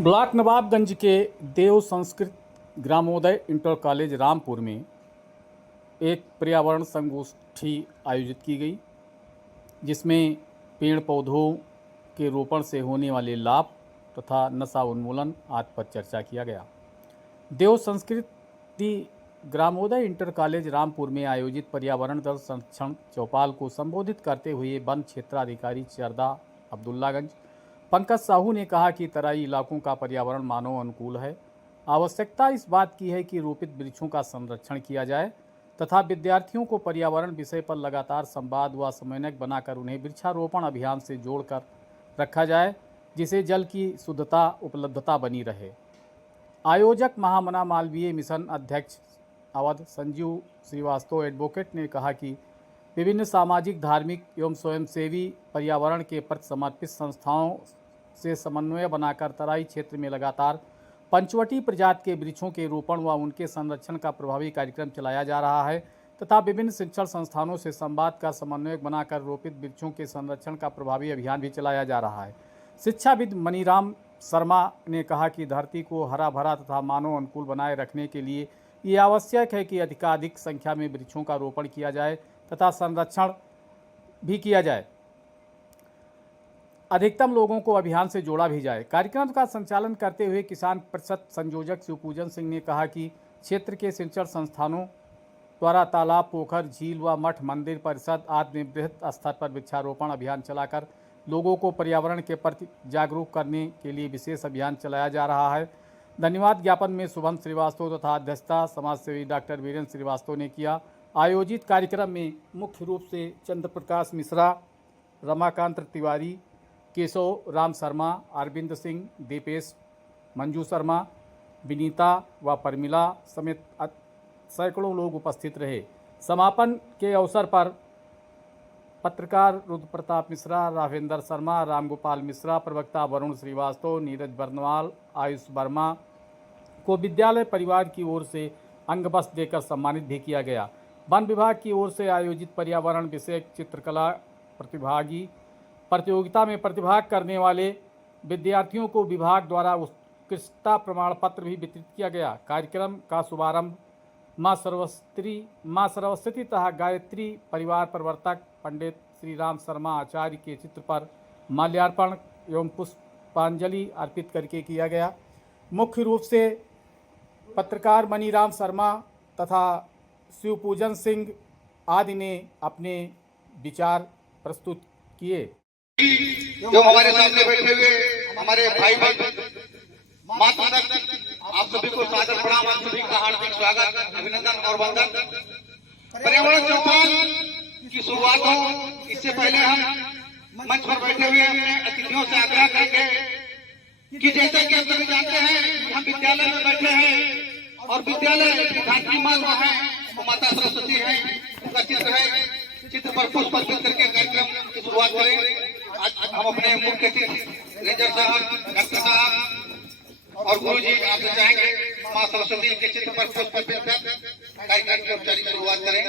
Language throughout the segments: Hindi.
ब्लॉक नवाबगंज के देव संस्कृत ग्रामोदय इंटर कॉलेज रामपुर में एक पर्यावरण संगोष्ठी आयोजित की गई, जिसमें पेड़ पौधों के रोपण से होने वाले लाभ तथा नशा उन्मूलन आदि पर चर्चा किया गया। देव संस्कृति ग्रामोदय इंटर कॉलेज रामपुर में आयोजित पर्यावरण दल संरक्षण चौपाल को संबोधित करते हुए वन क्षेत्राधिकारी चरदा अब्दुल्लागंज पंकज साहू ने कहा कि तराई इलाकों का पर्यावरण मानव अनुकूल है। आवश्यकता इस बात की है कि रोपित वृक्षों का संरक्षण किया जाए तथा विद्यार्थियों को पर्यावरण विषय पर लगातार संवाद व समन्वय बनाकर उन्हें वृक्षारोपण अभियान से जोड़कर रखा जाए, जिससे जल की शुद्धता उपलब्धता बनी रहे। आयोजक महामना मालवीय मिशन अध्यक्ष अवध संजीव श्रीवास्तव एडवोकेट ने कहा कि विभिन्न सामाजिक, धार्मिक एवं स्वयंसेवी पर्यावरण के प्रति समर्पित संस्थाओं से समन्वय बनाकर तराई क्षेत्र में लगातार पंचवटी प्रजाति के वृक्षों के रोपण व उनके संरक्षण का प्रभावी कार्यक्रम चलाया जा रहा है तथा विभिन्न शिक्षण संस्थानों से संवाद का समन्वय बनाकर रोपित वृक्षों के संरक्षण का प्रभावी अभियान भी चलाया जा रहा है। शिक्षाविद मनीराम शर्मा ने कहा कि धरती को हरा भरा तथा मानव अनुकूल बनाए रखने के लिए ये आवश्यक है कि अधिकाधिक संख्या में वृक्षों का रोपण किया जाए तथा संरक्षण भी किया जाए, अधिकतम लोगों को अभियान से जोड़ा भी जाए। कार्यक्रम का संचालन करते हुए किसान परिषद संयोजक शिवपूजन सिंह ने कहा कि क्षेत्र के शिक्षण संस्थानों द्वारा तालाब, पोखर, झील व मठ, मंदिर, परिषद आदि में बृहत स्तर पर वृक्षारोपण अभियान चलाकर लोगों को पर्यावरण के प्रति जागरूक करने के लिए विशेष अभियान चलाया जा रहा है। धन्यवाद ज्ञापन में शुभम श्रीवास्तव तथा अध्यक्षता समाजसेवी डॉक्टर वीरेंद्र श्रीवास्तव ने किया। आयोजित कार्यक्रम में मुख्य रूप से चंद्र प्रकाश मिश्रा, रमाकांत तिवारी, केशव राम शर्मा, अरविंद सिंह, दीपेश, मंजू शर्मा, विनीता व परमिला समेत सैकड़ों लोग उपस्थित रहे। समापन के अवसर पर पत्रकार रुद्र प्रताप मिश्रा, राघवेंद्र शर्मा, रामगोपाल मिश्रा, प्रवक्ता वरुण श्रीवास्तव, नीरज बर्नवाल, आयुष वर्मा को विद्यालय परिवार की ओर से अंग वस्त्र देकर सम्मानित भी किया गया। वन विभाग की ओर से आयोजित पर्यावरण विषयक चित्रकला प्रतियोगिता में प्रतिभाग करने वाले विद्यार्थियों को विभाग द्वारा उत्कृष्टता प्रमाण पत्र भी वितरित किया गया। कार्यक्रम का शुभारंभ माँ सरस्वती तथा गायत्री परिवार प्रवर्तक पंडित श्री राम शर्मा आचार्य के चित्र पर माल्यार्पण एवं पुष्पांजलि अर्पित करके किया गया। मुख्य रूप से पत्रकार मनीराम शर्मा तथा शिवपूजन सिंह आदि ने अपने विचार प्रस्तुत किए। जो हमारे सामने बैठे हुए हमारे भाई माता, आप सभी को सादर प्रणाम, आप सभी का हार्दिक स्वागत, अभिनंदन और वंदन। पर्यावरण चौपाल की शुरुआत हो इससे पहले हम मंच पर बैठे हुए अपने अतिथियों से आग्रह करेंगे कि जैसे कि आप सभी जानते हैं हम विद्यालय में बैठे हैं और विद्यालय की धात्री माँ जो है वो माता सरस्वती है, उनका चित्र है, चित्र पर पुष्प अर्पित करके कार्यक्रम की शुरुआत करें। आज हम अपने मुख्य अतिथि रेंजर साहब, डॉक्टर साहब और गुरु जी आपसे चाहेंगे माँ सरस्वती के चित्र पर पुष्प अर्पित कर कार्यक्रम की औपचारिक शुरुआत करें।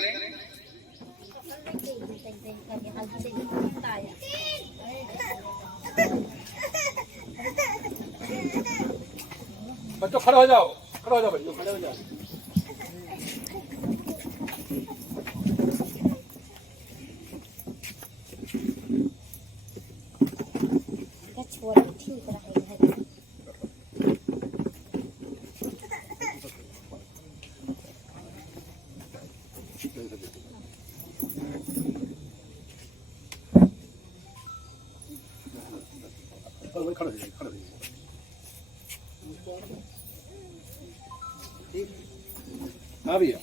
बच्चों खड़े हो जाओ, खड़े हो जाओ बच्चों, खड़े हो जाओ। ठीक रहेगा। खड़े हो हाँ भैया,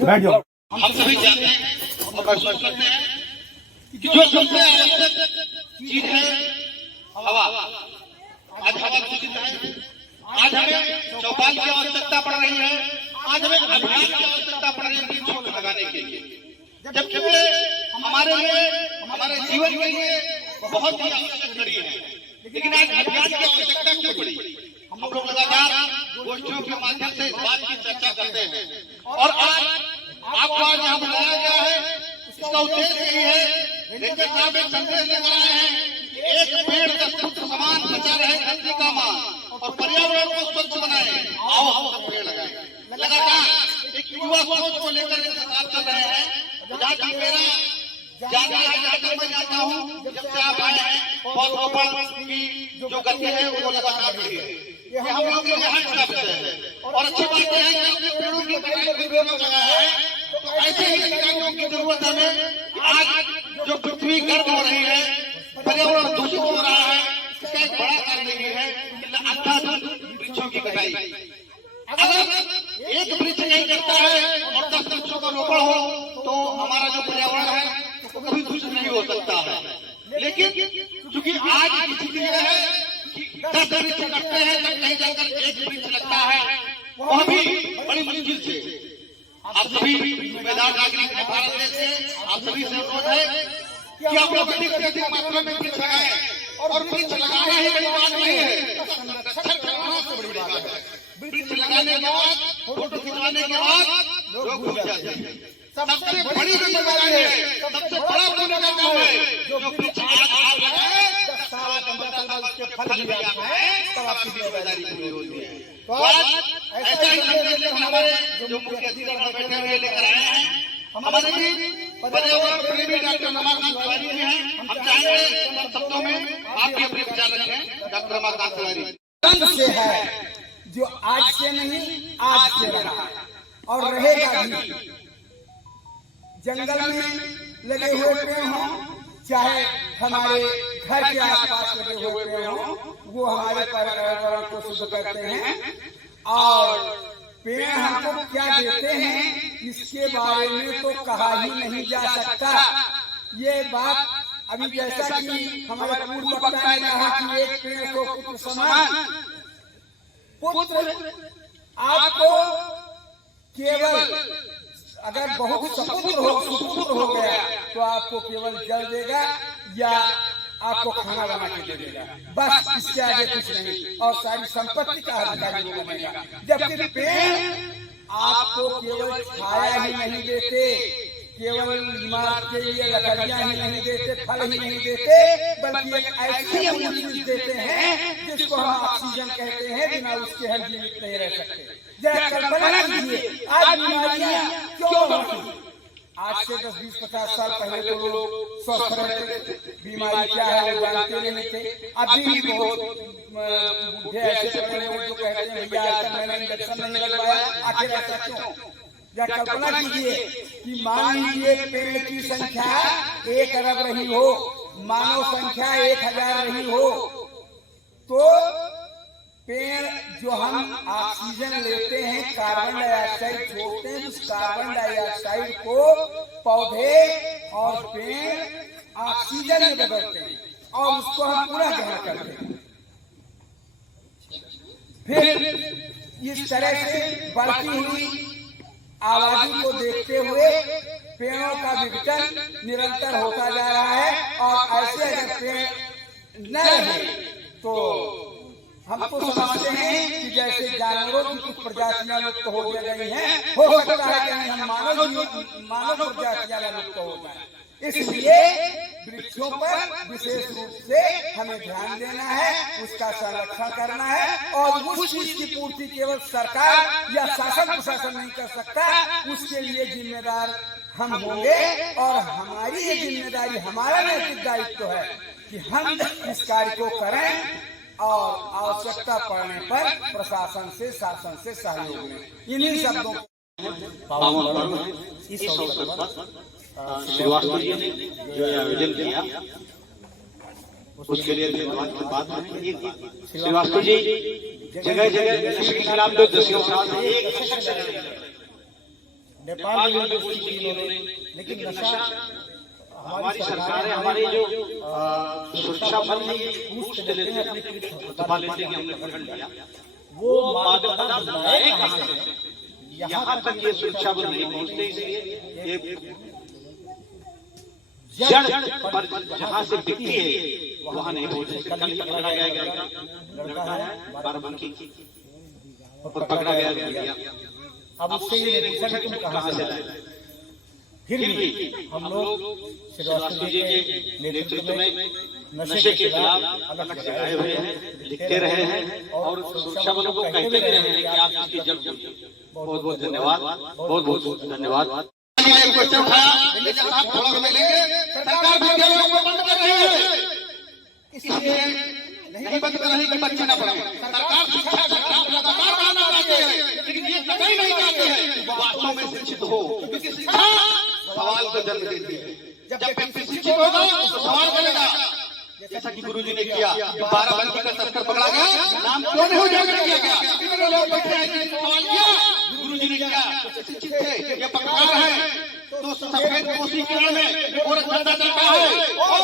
बैठ जाओ। हम सभी जानते हैं और महसूस करते हैं कि जो सबसे आवश्यक चीज है हवा, आज हवा दूषित है। आज हमें चौपाल की आवश्यकता पड़ रही है, आज हमें अभियान की आवश्यकता पड़ रही है वृक्षों को लगाने के लिए, जबकि वे हमारे लिए, हमारे जीवन के लिए बहुत ही आवश्यक घड़ी है। लेकिन आज अभियान की आवश्यकता क्यों पड़ी? हम लोग लगातार गोष्ठियों के माध्यम से इस बात की चर्चा करते हैं और आज आपको आज यहाँ बुलाया गया है, इसका उद्देश्य यही है, रेंजर साहब एक संदेश लेकर आए हैं कि एक धरती का मान और पर्यावरण को स्वच्छ बनाए। आओ हम सब पेड़ लगाएं। लगातार एक युवा सोच को लेकर इंतजार कर रहे हैं। जहाँ तक मेरा जानना है, जहाँ तक मैं जानता हूँ, जब से आप आए हैं पौधरोपण की जो गति है वो लगातार बढ़ी है। ये हम लोग के यहाँ का विषय है। और अच्छी बात यह है कि अपने पेड़ों की कटाई पर विरोध लगा है। तो ऐसे ही अधिकारियों की जरूरत हमें आज जो पृथ्वी गर्म हो रही है, पर्यावरण दूषित हो रहा है, इसका एक बड़ा कारण ये है अंधाधुंध वृक्षों की कटाई। अगर एक वृक्ष नहीं करता है और 10 वृक्षों का रोपण हो तो हमारा जो पर्यावरण है वो कभी दूषित नहीं हो सकता है। लेकिन क्योंकि आज स्थिति यह है कि 10 वृक्ष करते हैं तब कहीं जाकर एक वृक्ष लगता है, वह भी बड़ी मुश्किल से। आप सभी जिम्मेदार नागरिक हैं भारत देश के, आप सभी से अनुरोध है कि आप लोग अधिक से अधिक मात्रा में वृक्ष लगाएं। और वृक्ष लगाना ही बड़ी बात नहीं है, संरक्षण करना सबसे बड़ी बात है। वृक्ष लगाने के बाद, फोटो खिंचवाने के बाद लोग भूल जाते हैं। सबसे बड़ी जिम्मेदारी है, सबसे बड़ा पुण्य का काम है जो वृक्ष आज आप लगाए, 10 साल 15 साल बाद उसके फल भी आते हैं, तब आपकी जिम्मेदारी पूरी होती है। तो आज ऐसा ही संदेश हमारे जो मुख्य अतिथि बैठे हुए लेकर आए हैं, हमारे भी पर्यावरण प्रेमी डॉक्टर रमाकांत तिवारी जी हैं। हम चाहेंगे चंद शब्दों में आप भी अपने विचार रखें। डॉक्टर रमाकांत तिवारी से है जो आज से नहीं आज से रहा और रहेगा भी। जंगल में लगे हुए पेड़ हों, चाहे हमारे घर के आसपास लगे हुए पेड़ हों, वो हमारे पर्यावरण को शुद्ध करते हैं। और पेड़ हमको क्या देते हैं इसके बारे में तो कहा ही नहीं जा सकता। ये बात अभी जैसा कि हमारे पूर्व वक्ता ने कहा कि एक पेड़ को पुत्र समान, पुत्र आपको केवल अगर बहुत सुपुत्र हो गया तो आपको केवल जल देगा या आपको खाना बना के दे देगा, बस इससे आगे कुछ नहीं। और सारी संपत्ति का अधिकारी वो बनेगा। जबकि पेड़ आपको केवल छाया ही नहीं देते, केवल इमारत के लिए लकड़ियां ही नहीं देते, फल ही नहीं देते, बल्कि एक ऐसी चीज देते हैं जिसको हम ऑक्सीजन कहते हैं। बिना उसके हम जीवित नहीं रह सकते। जरा कल्पना कीजिए आज बीमारियां क्यों बढ़ती। आज से 10, 20, 50 साल पहले तो लोग स्वस्थ रहते थे, बीमारी क्या है वो जानते नहीं थे। अभी भी बहुत बूढ़े ऐसे पड़े हुए जो कहते हैं भैया आज तक मैंने इंजेक्शन नहीं लगवाया, आखिर ऐसा क्यों। या कल्पना कीजिए कि मान लीजिए पेड़ की संख्या 1 अरब रही हो, मानव संख्या 1000 रही हो, तो पेड़ जो हम ऑक्सीजन लेते हैं, कार्बन डाइऑक्साइड छोड़ते हैं, उस कार्बन डाइऑक्साइड को पौधे और पेड़ ऑक्सीजन में बदलते हैं और उसको हम पूरा ग्रहण करते हैं। फिर इस तरह से बढ़ती हुई आबादी को देखते हुए पेड़ों का विघटन निरंतर होता जा रहा है। और ऐसे अगर पेड़ न रहे तो हम तो समझते हैं कि जैसे जानवरों की कुछ प्रजातियां लुप्त हो गई हैं, हो सकता है कि हम मानव प्रजातियां लुप्त हो जाए। इसलिए वृक्षों पर विशेष रूप से हमें ध्यान देना है, उसका संरक्षण करना है। और उस चीज की पूर्ति केवल सरकार या शासन प्रशासन नहीं कर सकता, उसके लिए जिम्मेदार हम होंगे। और हमारी ये जिम्मेदारी, हमारा नैतिक दायित्व है कि हम इस कार्य को करें और आवश्यकता पड़ने पर प्रशासन से, शासन से सहयोग लें। इन्हीं शब्दों इस अवसर पर श्रीवास्तव जी ने जो आयोजन किया उसके लिए धन्यवाद की बात है। श्रीवास्तव जी जगह जगह नशे के खिलाफ जो दस्युओं के साथ नेपाल में लेकिन नशा हमारी सरकार है, हमारी जो सुरक्षा बल है पूछ लेते हैं, अपनी दबा लेते हैं। हमने पकड़ लिया वो मादकता लाए कहां से, यहाँ तक ये सुरक्षा बल नहीं पहुंचते। इसलिए ये जड़ पर जहाँ से दिखती है वहाँ नहीं पहुंचे। कल पकड़ा गया लड़का है बाराबंकी और पकड़ा गया। अब उससे ये तुम कहाँ से लाए। फिर भी हम लोग श्रीवास्तव जी के नेतृत्व में नशे के खिलाफ अलग से आए हुए हैं, लिखते रहे हैं और सुरक्षा बलों को कहते भी रहे हैं कि आप इसकी जल्द बहुत बहुत धन्यवाद, बहुत बहुत धन्यवाद। क्वेश्चन उठाया, लेकिन आप थोड़ा समय लेंगे, सरकार विद्यालयों को बंद कर रही है, इसलिए नहीं बंद कर रही कि बच्चे न पढ़ें। सरकार शिक्षा का काम लगातार बढ़ाना चाहती है, लेकिन ये कतई नहीं चाहती है कि वास्तव में शिक्षित हो, क्योंकि शिक्षा सवाल को जन्म देती है। जब व्यक्ति शिक्षित होगा तो सवाल करेगा, जैसा कि गुरुजी ने किया, 12 बंदी का तस्कर पकड़ा गया, नाम क्यों नहीं उजागर किया गया? कितने लोग बैठे हैं सवाल किया, गुरुजी ने किया, शिक्षित थे, ये पत्रकार है, तो सफेद पोशी किरण में पूरा धंधा चलता है। और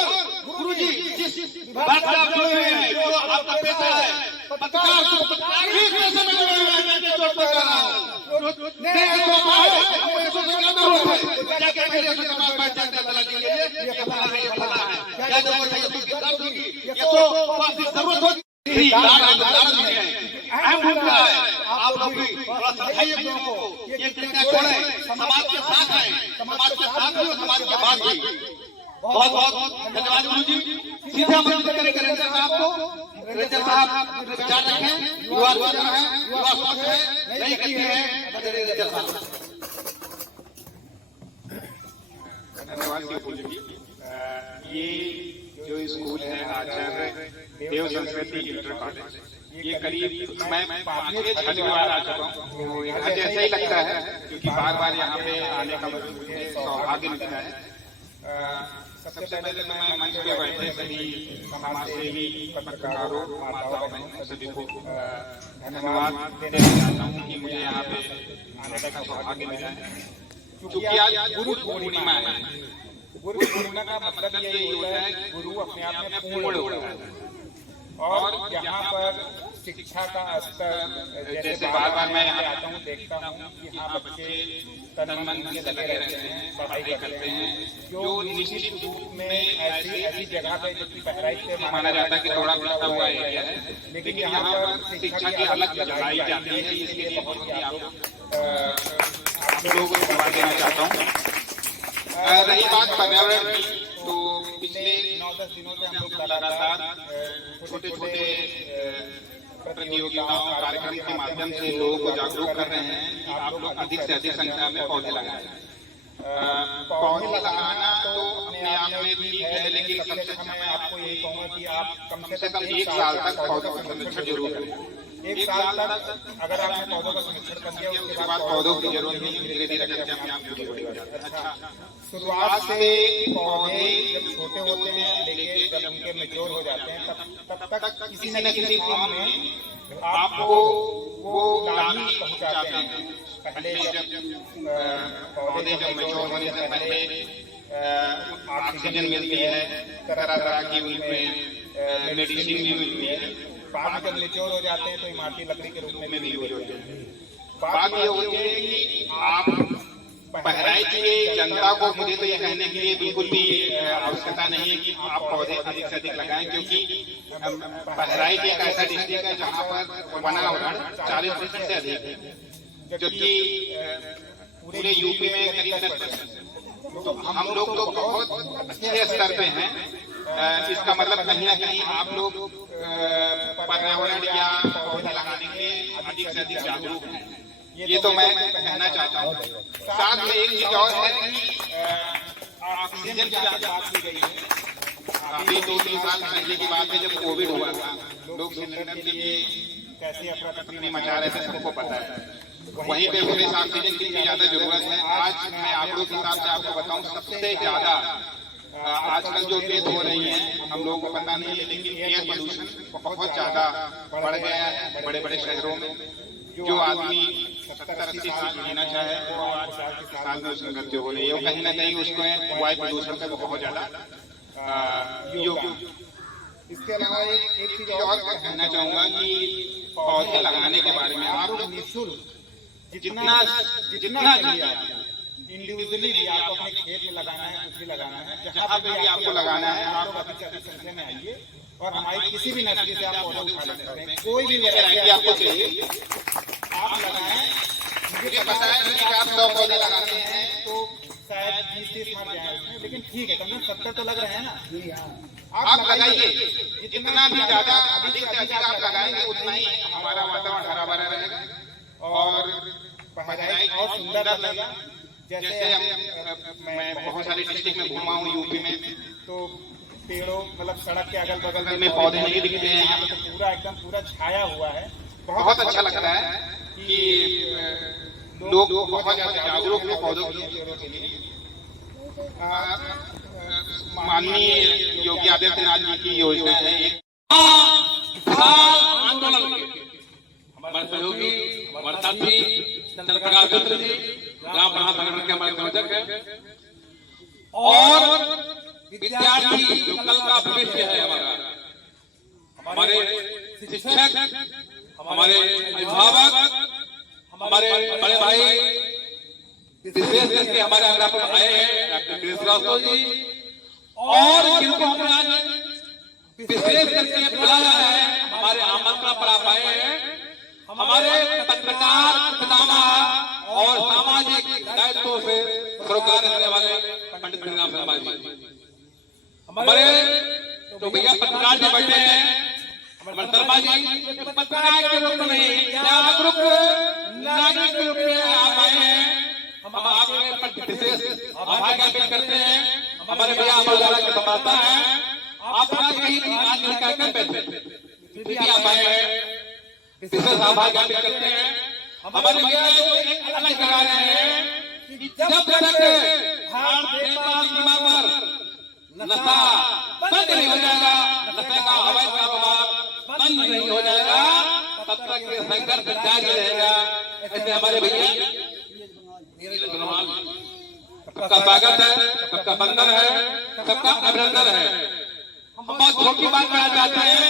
गुरुजी जिस बात से आप जुड़े हुए हैं, जो आपका पेशा है, पत्रकार को पत्रकार ही कैसे में जुड़े हुए हैं, मैं जोड़ कर रहा हूँ। नहीं ऐसा है, ऐसा करना जरूरत है, क्या कहते हैं इसके बाद बैठ जाते हैं तलाशी के लिए, ये फला है, ये फला है, क्या जरूरत है, ये कर दूंगी, ये तो वापस जरूरत होती है। अहम भूमिका है, आप लोग भी थोड़ा समझाइए लोगों को, ये चिंता छोड़ें, समाज के साथ आए, समाज के साथ भी और समाज के बाद भी। बहुत बहुत धन्यवाद गुरुजी। सीधे आमंत्रित करेंगे रेंजर साहब को। रेंजर साहब विचार रखें, युवा विचार है, युवा सोच है, नई गति है, रेंजर साहब। धन्यवाद गुरुजी। ये जो स्कूल है आचार्य देव संस्कृति इंटर कॉलेज, ये करीब मैं 5-6 बार आ चुका हूँ, तो यहाँ जैसा ही लगता है, क्योंकि बार बार यहाँ पे आने का मुझे सौभाग्य मिलता है। सबसे पहले मैं मंच पे बैठे सभी समाज सेवी पत्रकारों, माताओं बहनों सभी को धन्यवाद देना चाहता हूँ कि मुझे यहाँ पे आने का सौभाग्य मिला है। क्योंकि आज गुरु पूर्णिमा है। गुरु पूर्णिमा का मतलब यही होता है कि गुरु अपने आप में पूर्ण होता है, और यहाँ पर शिक्षा का स्तर, जैसे बार बार मैं यहाँ आता हूँ, देखता हूँ कि यहाँ बच्चे तन मन से लगे रहते हैं, पढ़ाई करते हैं, जो निश्चित रूप में ऐसी जगह पे जो बहराइच से माना जाता है कि थोड़ा पिछड़ा हुआ एरिया है, लेकिन यहाँ पर शिक्षा की अलग लगाई जाती है। इसके लिए बहुत ही आप लोगों को धन्यवाद देना चाहता हूँ। रही बात पर्यावरण की, तो पिछले 9-10 दिनों से हम लोग लगातार छोटे छोटे प्रतियोगिताओं कार्यक्रम के माध्यम से लोगों को जागरूक कर रहे हैं कि आप लोग अधिक से अधिक संख्या में पौधे लगाएं। पौधे लगाना तो अपने आप में ठीक है, लेकिन सबसे मैं आपको यही कहूँगा कि आप कम से कम 1 साल तक पौधों का संरक्षण जरूर करें। 1 साल तक अगर आपने पौधों का संरक्षण कर दिया, उसके बाद पौधों की जरूरत नहीं, धीरे धीरे करके अपने आप बड़ी हो जाती है। अच्छा, शुरुआत से पौधे जब छोटे होते हैं, लेके जब उनके मैच्योर हो जाते हैं, तब तक किसी न किसी फॉर्म में आपको वो लाभ पहुंचाते हैं। पहले जब पौधे जब मैच्योर होने से पहले ऑक्सीजन मिलती है, तरह तरह की उनमें मेडिसिन भी मिलती है। बाद में जब मैच्योर हो जाते हैं तो इमारती लकड़ी के रूप में भी यूज होते हैं। बात ये होती है कि आप बहराइच की जनता को, मुझे तो ये कहने के लिए बिल्कुल भी आवश्यकता नहीं है कि आप पौधे अधिक से अधिक लगाएं, क्योंकि बहराइच एक ऐसा डिस्ट्रिक्ट है जहाँ पर वनावरण 40% से अधिक है, जबकि पूरे यूपी में करीब 10%। तो हम लोग तो बहुत अच्छे स्तर पे हैं। इसका मतलब कहीं ना कहीं आप लोग पर्यावरण या पौधे लगाने के अधिक से अधिक जागरूक हैं, ये तो मैं कहना चाहता हूँ। साथ में एक चीज और है कि ऑक्सीजन की बात की गई है। अभी 2-3 साल पहले की बात है, जब कोविड हुआ था, लोग सिलेंडर के लिए कैसे अफरा तफरी मचा रहे थे, सबको पता है। वहीं पे उन्हें ऑक्सीजन की ज्यादा जरूरत है। आज मैं आंकड़ों के हिसाब से आपको बताऊं, सबसे ज्यादा आजकल जो डेथ हो रही है, हम लोगों को पता नहीं है, लेकिन एयर पोल्यूशन बहुत ज्यादा बढ़ गया है बड़े बड़े शहरों में। जो आदमी 70-80 साल जीना चाहे, वो 8 साल में उसकी मृत्यु हो रही है। कहीं ना कहीं उसको वायु प्रदूषण का बहुत ज्यादा योग। इसके अलावा एक चीज और कहना चाहूंगा कि पौधे लगाने के बारे में आप निःशुल्क जितना चाहिए, इंडिविजुअली भी आपको अपने खेत में लगाना है, कुछ भी लगाना है, जहाँ पे भी आपको लगाना है, आप अधिक से अधिक संख्या में आइए और हमारी किसी भी नर्सरी से आप पौधा उठा सकते हैं। कोई भी वैरायटी आपको चाहिए आप लगाएं। मुझे पता है कि आप 100 पौधे लगाते हैं तो शायद 20-30 मर जाए उसमें, लेकिन ठीक है, कम से कम 70 तो लग रहे हैं ना। जी हाँ। आप लगाइए, जितना भी ज्यादा अधिक से अधिक आप लगाएंगे उतना ही हमारा वातावरण हरा भरा रहेगा और बहराइच और सुंदर लगेगा। जैसे मैं बहुत सारे डिस्ट्रिक्ट में घुमा हूँ यूपी में, तो पेड़ों मतलब सड़क के अगल बगल में पौधे नहीं दिखते हैं, यहाँ पे तो पूरा एकदम पूरा छाया हुआ है। बहुत अच्छा लगता है कि लोग बहुत ज्यादा जागरूक हैं पौधों के लिए। माननीय योगी आदित्यनाथ जी की योजना है एक आंदोलन हमारे सहयोगी हमारे साथी चंद्र प्रकाश मिश्र जी ग्राम प्रधान संगठन के हमारे संयोजक हैं और विद्यार्थी जो कल का भविष्य है हमारे शिक्षक, हमारे अभिभावक, हमारे बड़े भाई विशेष करके हमारे अध्यापक आए हैं डॉक्टर कृष्ण जी और जिनको हमने आज विशेष करके बुलाया है, हमारे आमंत्रण पर आप आए हैं, हमारे पत्रकार पितामह और सामाजिक दायित्वों से सरोकार रहने वाले पंडित श्रीराम शर्मा जी, हमारे तो भैया पत्रकार जी बैठे हैं, हमारे शर्मा जी पत्रकार के रूप में जागरूक नागरिक के रूप में आप आए हैं। हम आपके विशेष आभार ज्ञापित करते हैं। हमारे भैया अमर उजाला के संवाददाता हैं, आपका कहीं आज लड़का कर बैठे आप आए हैं, विशेष आभार ज्ञापित करते हैं। हमारे भैया एक अलग लगा रहे हैं कि जब तक सीमा पर नशा बंद नहीं हो जाएगा, नशे का अवैध कारोबार बंद नहीं हो जाएगा, तब तक ये संघर्ष जारी रहेगा। ऐसे हमारे भैया सबका स्वागत है, सबका वंदन है, सबका अभिनंदन है। हम बहुत छोटी बात करना चाहते हैं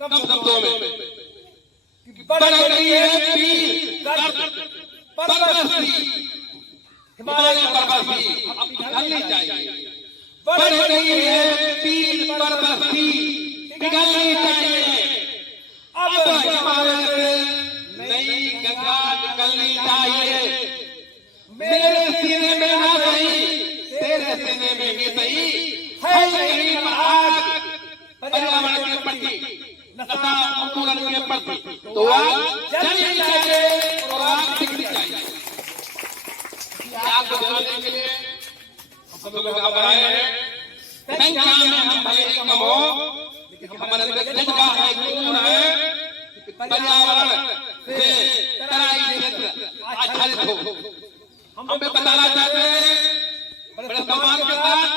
कम शब्दों में, बढ़ रही है पीर परवस्ती, हिमालय परवस्ती अब पिघलनी चाहिए। बढ़ रही है पीर परवस्ती पिघलनी चाहिए, अब हिमालय से नई गंगा निकलनी चाहिए। मेरे सीने में ना सही, तेरे सीने में भी सही है यही आग पर्यावरण के प्रति, नशा उन्मूलन के प्रति, तो आग जलनी चाहिए और आग दिखनी चाहिए। आग को जलाने के लिए हम सब लोग यहाँ आए हैं, संख्या में हम भले ही कम हो, लेकिन हमारे अंदर जज्बा है, जुनून है, पर्यावरण से तराई क्षेत्र आच्छादित हो। हम बताना चाहते हैं बड़े सम्मान के साथ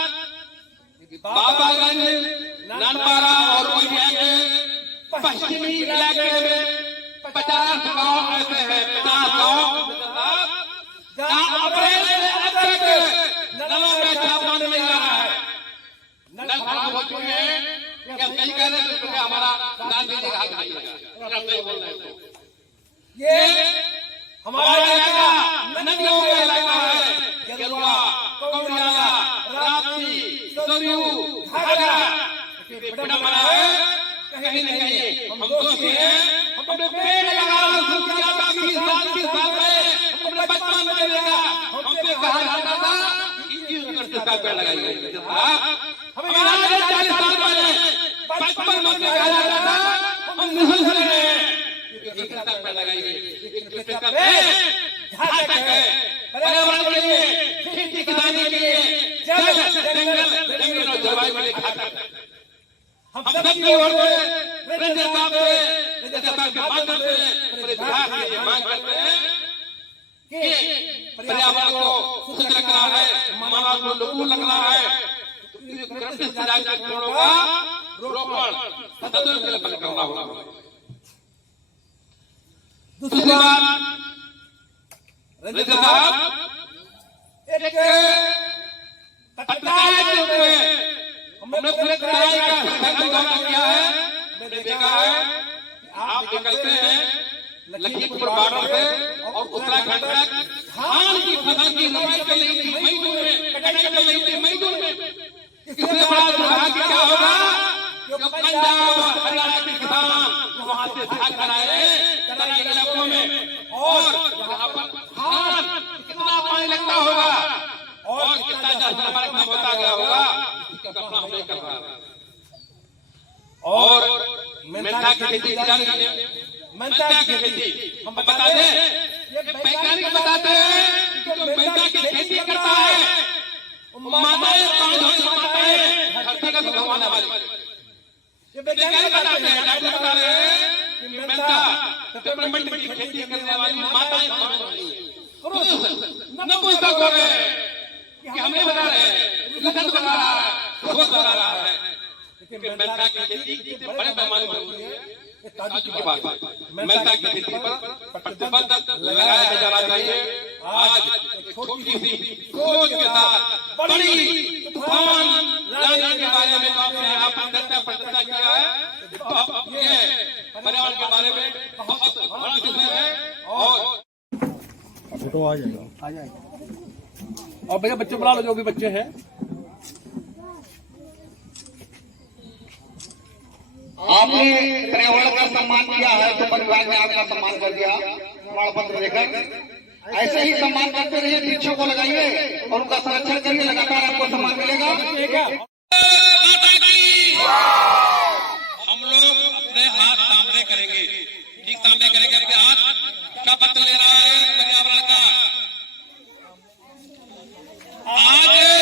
बाबागंज, नानपारा और उड़िया के पश्चिमी इलाके में 50 गांव ऐसे हैं, 50 गांव जहां अप्रैल से अब तक नलों में साफ पानी मिल रहा है। नल खराब हो चुके हैं, क्या सही कह रहे हैं? तो हमारा गांधी जी हाथ नहीं सही बोल रहे हैं। ये हमारा इलाका नदियों का इलाका है, गलुआ, कौड़ियाला, राप्ती, सरयू, घाघरा, बड़ा है कहीं न कहीं हम दोषी हैं। हमने पेड़ लगाना शुरू किया था 20 साल में, हमने बचपन में देखा, हमसे कहा जाता था 21 का पेड़ लगाइए। हमें आज 40 साल पहले बचपन में कहा जाता था हम नहीं सुन रहे हैं, एक पेड़ लगाइए। घातक है पर्यावरण के लिए, खेती किसानी के लिए, जल जंगल जमीन और जलवायु के लिए घातक है। हम सबकी ओर से रंजन साहब के माध्यम से पूरे विभाग से ये मांग करते हैं कि पर्यावरण को शुद्ध रखना है, मानव को अनुकूल रखना है, पेड़ों का रोपण सदुपयोग करना होगा। दूसरी बात रंजन साहब एक पंचायत में हमने पूरे तराई का संघर्ष किया है। हमने देखा है आप निकलते हैं लखीमपुर बॉर्डर से और उत्तराखंड तक धान की फसल की रोपाई कर रही थी मई जून में, कटाई कर रही थी मई जून में। इससे बड़ा दुर्भाग्य क्या होगा जो पंजाब हरियाणा के किसान वहां से भाग कर आए तराई इलाकों में, और वहां पर धान कितना पानी लगता होगा और कितना हमारे को बता गया होगा कि कल्पना हम नहीं कर रहा है। और मेंथा की खेती की जा रही है। मेंथा की खेती हम बता दें, ये वैज्ञानिक बताते हैं कि जो मेंथा की खेती करता है माताएं धरती का दूध हमारे वाली, ये वैज्ञानिक बताते हैं, डॉक्टर बता रहे हैं कि मेंथा पेपरमिंट की खेती करने वाली माताएं न पूछता हो रहे हैं कि हम नहीं बता रहे हैं, विज्ञान बता रहा है, खोज बता रहा है कि मेंथा की खेती कितने बड़े पैमाने पर होती है। ताजुब की बात है, मेंथा की खेती पर प्रतिबंध लगाया जाना चाहिए। आज छोटी सी सोच के साथ बड़ी तूफान लाने के बारे में आपने यहाँ पर प्रतिबंध किया है। ये पर्यावरण के बारे में बहुत बड़ा विषय है। और फोटो आ जाएगा। और भैया बच्चे बुला लो, जो भी बच्चे हैं। आपने पर्यावरण का सम्मान किया है तो परिवार ने आपका सम्मान कर दिया प्रमाण पत्र देकर। ऐसे ही सम्मान करते रहिए, वृक्षों को लगाइए और उनका संरक्षण करिए, लगातार आपको सम्मान मिलेगा। हम लोग अपने हाथ सामने करेंगे, ठीक सामने करेंगे अपने हाथ का पत्र ले रहा है पर्यावरण का। आज